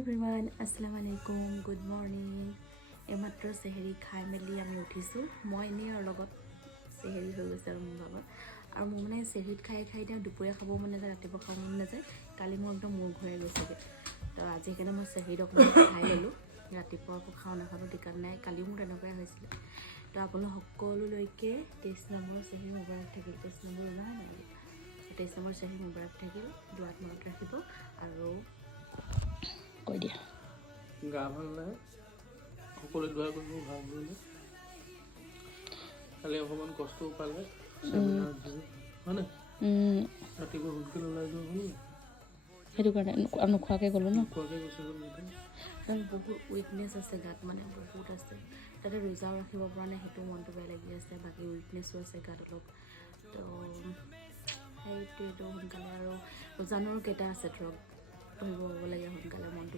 everyone আসসালামু আলাইকুম good morning এইমাত্ৰ চেহেৰি খাই মেলি আমি উঠিছোঁ মই এনেই আৰু লগত চেহেৰি হৈ গৈছে আৰু মোৰ ভাগত আৰু মোৰ মানে চেহেৰিত খাই খাই এতিয়া দুপৰীয়া খাব মন নাযায় ৰাতিপুৱা খাব মন নাযায় কালি মোৰ একদম মূৰ ঘূৰাই গৈছেগৈ তো আজি সেইকাৰণে মই চেহেৰিত অকণমান খাই ল'লোঁ ৰাতিপুৱা আকৌ খাওঁ নাখাওঁ দোকান নাই কালিও মোৰ তেনেকুৱাই হৈছিলে তো আপোনালোক সকলোলৈকে 23 নম্বৰ চেহেৰি মোবাইলত থাকিল 23 নম্বৰ নহয় নাই 23 নম্বৰ চেহেৰি মোবাইলত থাকিল দুৱাত মনত ৰাখিব আৰু কৈ দিয়া গা ভাল নাই সকলোৱে দোৱা কৰিব ভাল হ'লে কালি অকণমান কষ্টও পালে চেমিনাৰ হয়নে ৰাতিপুৱা সোনকালে ওলাই যোৱা হ'ল সেইটো কাৰণে নোখোৱাকৈ গ'লোঁ ন নোখোৱাকৈ গুচি গ'ল কাৰণ বহুত উইকনেছ আছে গাত মানে বহুত আছে তাতে ৰোজাও ৰাখিব পৰা নাই সেইটো মনটো বেয়া লাগি আছে বাকী উইকনেছো আছে গাত অলপ তো সেইটোৱেতো সোনকালে আৰু ৰোজানৰ কেইটা আছে ধৰক পঢ়িব হ'ব লাগে সোনকালে মনটো